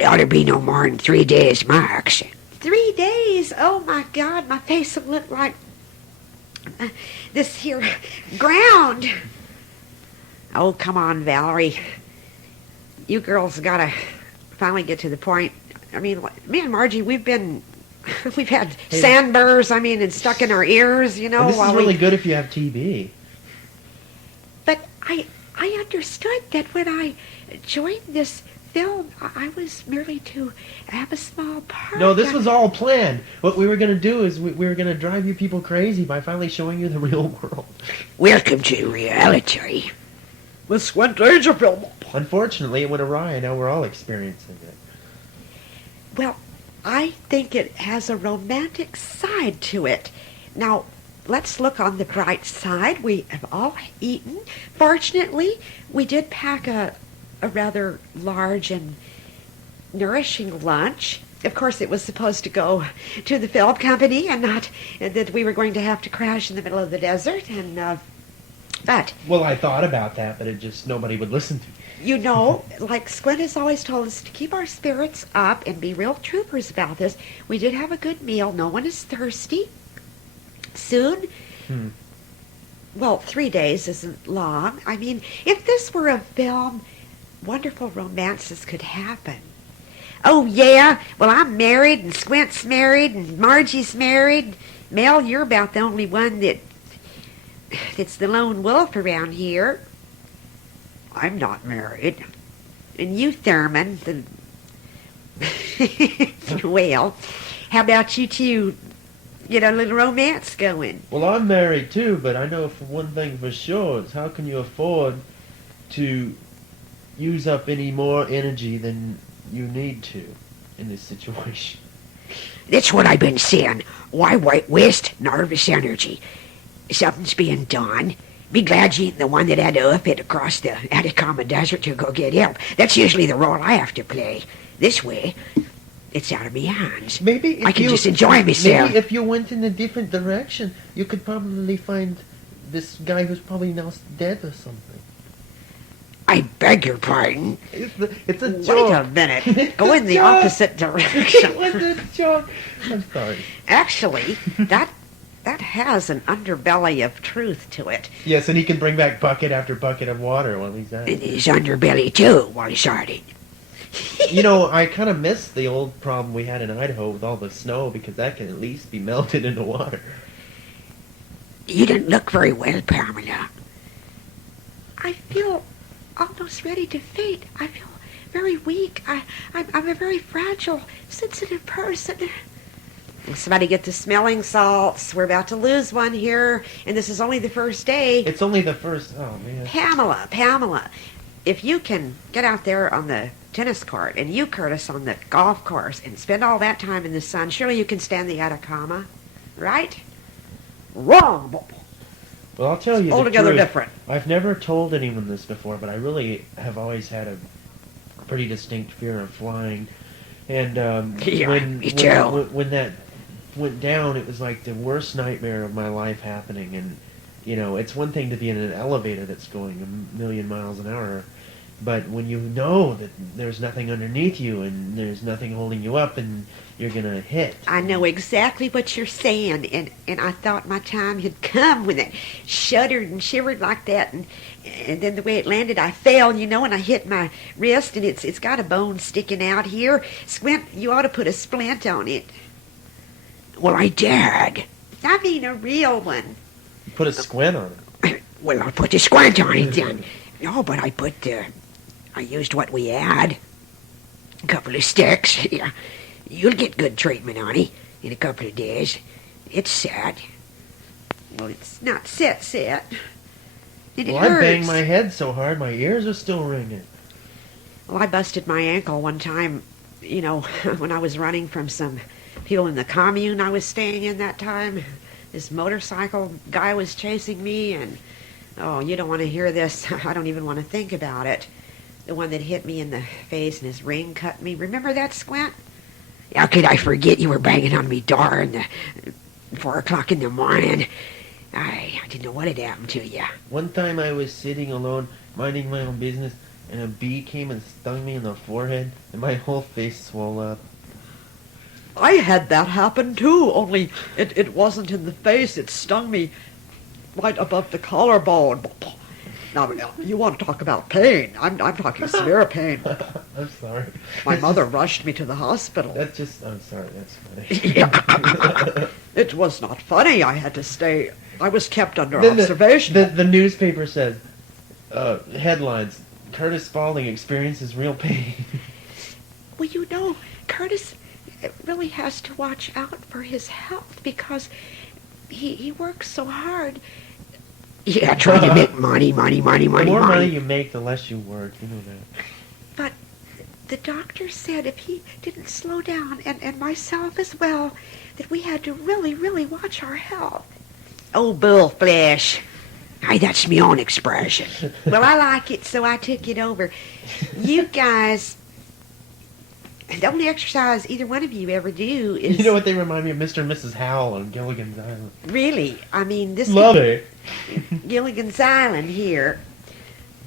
It ought to be no more than 3 days max. 3 days? Oh, my God, my face will look like this here ground. Oh, come on, Valerie. You girls gotta finally get to the point. I mean, me and Margie, we've had sandburrs, and stuck in our ears, And this is really good if you have TB. But I understood that when I joined this film, I was merely to have a small part. No, this was all planned. What we were going to do is we were going to drive you people crazy by finally showing you the real world. Welcome to reality. With Squint Danger Film. Unfortunately, it went awry, and now we're all experiencing it. Well, I think it has a romantic side to it. Now, let's look on the bright side. We have all eaten. Fortunately, we did pack a rather large and nourishing lunch. Of course, it was supposed to go to the film company and not that we were going to have to crash in the middle of the desert. But well, I thought about that, but nobody would listen to me. Like Squint has always told us to keep our spirits up and be real troopers about this. We did have a good meal. No one is thirsty. Soon, well, 3 days isn't long. If this were a film, wonderful romances could happen. Oh, yeah? Well, I'm married, and Squint's married, and Margie's married. Mel, you're about the only one that's the lone wolf around here. I'm not married. And you, Thurman, well, how about you two get a little romance going? Well, I'm married too, but I know for one thing for sure is how can you afford to use up any more energy than you need to in this situation? That's what I've been saying. Why waste nervous energy? Something's being done. Be glad you ain't the one that had to up it across the Atacama desert to go get help. That's usually the role I have to play. This way, it's out of my hands. Maybe I can just enjoy myself. Maybe if you went in a different direction, you could probably find this guy who's probably now dead or something. I beg your pardon. It's a joke. Wait a minute. Go in the opposite direction. It was a joke. I'm sorry. Actually, that has an underbelly of truth to it. Yes, and he can bring back bucket after bucket of water while he's at it. And his underbelly, too, while he's harding. I kind of miss the old problem we had in Idaho with all the snow, because that can at least be melted into water. You didn't look very well, Pamela. I feel almost ready to faint. I feel very weak. I'm a very fragile, sensitive person. Somebody get the smelling salts. We're about to lose one here, and this is only the first day. It's only the first. Oh, man. Pamela, if you can get out there on the tennis court, and you, Curtis, on the golf course, and spend all that time in the sun, surely you can stand the Atacama, right? Wrong. Well, I'll tell you altogether the truth. Different. I've never told anyone this before, but I really have always had a pretty distinct fear of flying. And when that went down, it was like the worst nightmare of my life happening. And it's one thing to be in an elevator that's going a million miles an hour, but when you know that there's nothing underneath you and there's nothing holding you up and you're gonna hit. I know exactly what you're saying, and I thought my time had come when it shuddered and shivered like that, and then the way it landed, I fell, and I hit my wrist, and it's got a bone sticking out here. Squint, you ought to put a splint on it. Well, I did. I mean a real one. Put a squint on it. Well, I'll put the squint on it then. No, but I used what we had. A couple of sticks. Yeah. You'll get good treatment on it in a couple of days. It's set. Well, it's not set. It Well, hurts. I banged my head so hard my ears are still ringing. Well, I busted my ankle one time, when I was running from some people in the commune I was staying in that time. This motorcycle guy was chasing me, and oh, you don't want to hear this. I don't even want to think about it. The one that hit me in the face and his ring cut me. Remember that, Squint? How could I forget you were banging on me door in 4 o'clock in the morning? I didn't know what had happened to you. One time I was sitting alone, minding my own business, and a bee came and stung me in the forehead, and my whole face swelled up. I had that happen too, only it wasn't in the face. It stung me right above the collarbone. Now, you want to talk about pain. I'm talking severe pain. I'm sorry. My mother rushed me to the hospital. I'm sorry, that's funny. It was not funny. I had to stay. I was kept under observation. The newspaper said, headlines, Curtis Spaulding experiences real pain. Well, you know, Curtis really has to watch out for his health because he works so hard. Yeah, trying to make money. The more money you make, the less you work. You know that. But the doctor said if he didn't slow down, and myself as well, that we had to really, really watch our health. Oh, bullflesh. Hey, that's me own expression. Well, I like it, so I took it over. You guys, the only exercise either one of you ever do is... You know what they remind me of? Mr. and Mrs. Howell on Gilligan's Island. Really? I mean, this... Love it. Gilligan's Island here.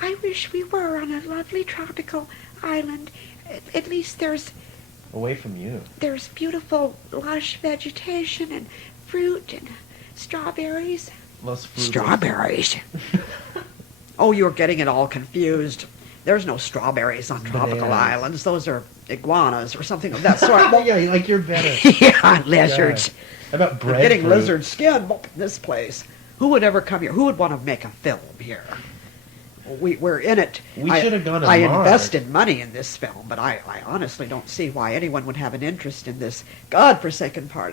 I wish we were on a lovely tropical island. At least there's... Away from you. There's beautiful, lush vegetation and fruit and strawberries. Strawberries? Oh, you're getting it all confused. There's no strawberries on tropical islands. Those are iguanas or something of that sort. Yeah, like you're better. Yeah, lizards. How about bread? We're getting lizard skin in this place. Who would ever come here? Who would want to make a film here? We're in it. We should have gone to I Mars. invested money in this film, but I honestly don't see why anyone would have an interest in this godforsaken part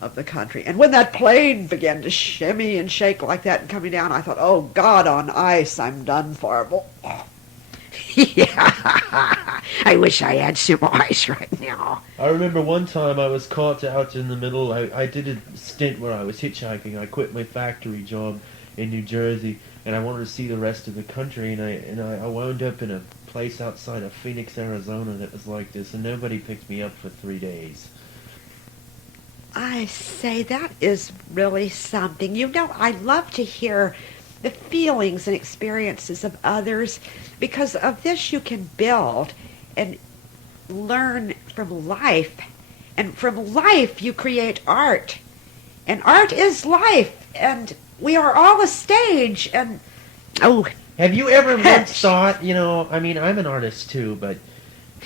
of the country. And when that plane began to shimmy and shake like that and coming down, I thought, oh, God on ice, I'm done for. Oh. Yeah, I wish I had some ice right now. I remember one time I was caught out in the middle. I did a stint where I was hitchhiking. I quit my factory job in New Jersey, and I wanted to see the rest of the country. And I wound up in a place outside of Phoenix, Arizona that was like this, and nobody picked me up for 3 days. I say, that is really something. You know, I love to hear the feelings and experiences of others, because of this you can build and learn from life, and from life you create art, and art is life, and we are all a stage. And have you ever once thought, I mean, I'm an artist too, but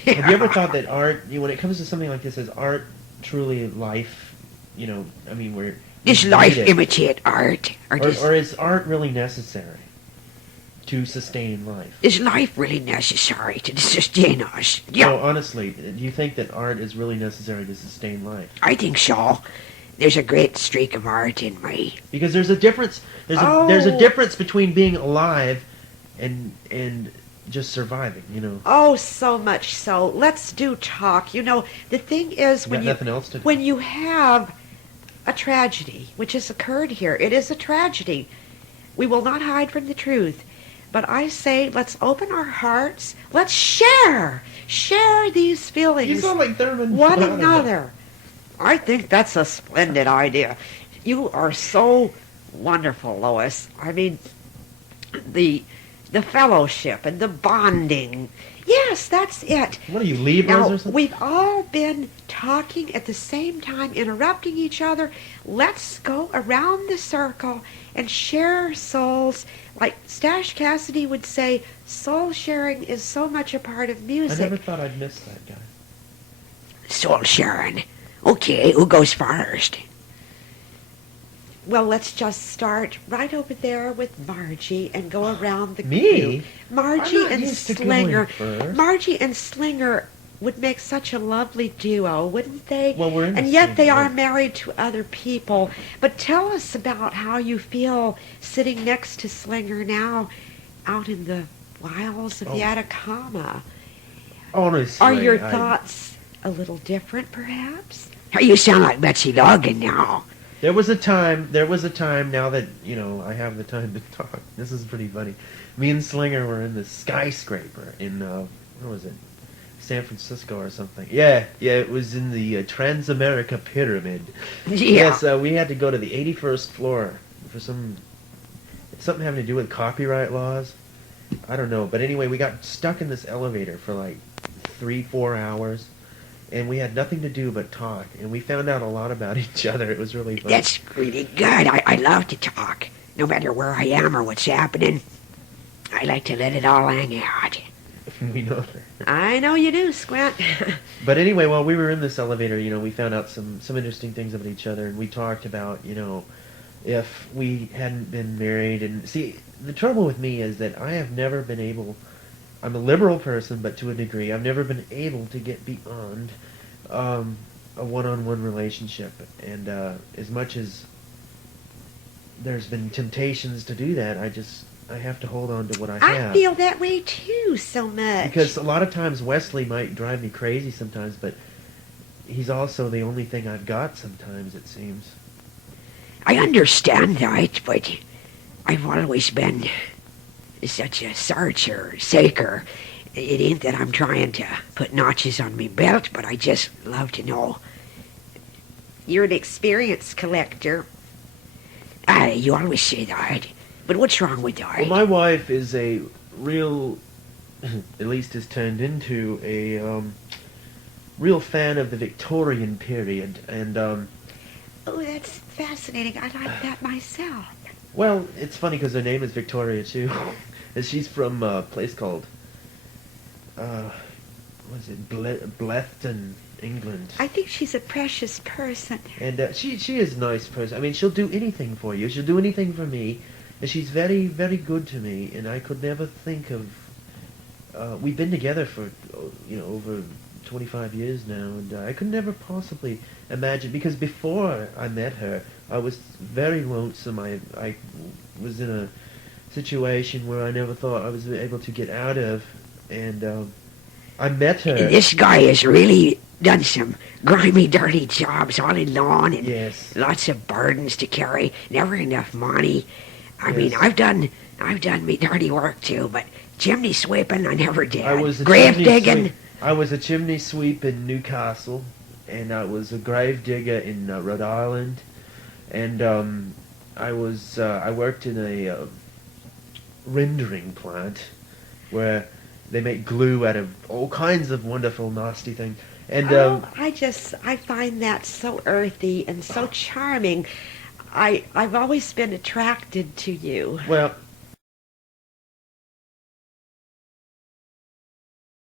have you ever thought that art, when it comes to something like this, is art truly life? I mean, where does life imitate art? Or is art really necessary to sustain life? Is life really necessary to sustain us? Yeah. No, honestly, do you think that art is really necessary to sustain life? I think so. There's a great streak of art in me. Because there's a difference. There's a difference between being alive and just surviving. Oh, so much so. Let's do talk. The thing is, when you have a tragedy, which has occurred here, it is a tragedy. We will not hide from the truth. But I say, let's open our hearts. Let's share these feelings. You sound like Thurman. One another. I think that's a splendid idea. You are so wonderful, Lois. I mean, the fellowship and the bonding. Yes, that's it. What are you, Libras or something? We've all been talking at the same time, interrupting each other. Let's go around the circle and share our souls. Like Stash Cassidy would say, soul sharing is so much a part of music. I never thought I'd miss that guy. Soul sharing. Okay, who goes first? Well, let's just start right over there with Margie and go around the Me? group. Margie and Slinger. Margie and Slinger would make such a lovely duo, wouldn't they? Well, we're in and the yet same they are group. married to other people. But tell us about how you feel sitting next to Slinger now out in the wilds of the Atacama. Honestly, Are your thoughts a little different, perhaps? You sound like Betsy Logan now. There was a time now that, I have the time to talk. This is pretty funny. Me and Slinger were in the skyscraper in, where was it? San Francisco or something. Yeah, it was in the Transamerica Pyramid. Yeah. Yes, we had to go to the 81st floor for something having to do with copyright laws. I don't know. But anyway, we got stuck in this elevator for like 3-4 hours, and we had nothing to do but talk, and we found out a lot about each other. It was really fun. That's really good. I love to talk. No matter where I am or what's happening, I like to let it all hang out. We know. I know you do, Squint. But anyway, while we were in this elevator, we found out some interesting things about each other, and we talked about, if we hadn't been married. And see, the trouble with me is that I have never been able, I'm a liberal person, but to a degree, I've never been able to get beyond a one-on-one relationship. And as much as there's been temptations to do that, I have to hold on to what I have. I feel that way too, so much. Because a lot of times Wesley might drive me crazy sometimes, but he's also the only thing I've got sometimes, it seems. I understand that, but I've always been such a seeker. It ain't that I'm trying to put notches on my belt, but I just love to know. You're an experience collector. You always say that. But what's wrong with that? Well, my wife is a real, at least has turned into a real fan of the Victorian period, and oh, that's fascinating. I like that myself. Well, it's funny because her name is Victoria too, and she's from a place called, what is it, Blethton, England. I think she's a precious person. And she is a nice person. I mean, she'll do anything for you. She'll do anything for me. And she's very, very good to me, and I could never think of... we've been together for, over 25 years now, and I could never possibly imagine... Because before I met her, I was very lonesome. I was in a situation where I never thought I was able to get out of, and I met her... This guy has really done some grimy, dirty jobs all alone, and yes. Lots of burdens to carry, never enough money... I mean, I've done me dirty work too, but chimney sweeping I never did. Grave digging. I was a chimney sweep in Newcastle, and I was a grave digger in Rhode Island, and I worked in a rendering plant where they make glue out of all kinds of wonderful, nasty things. And I find that so earthy and so charming. I've always been attracted to you. Well,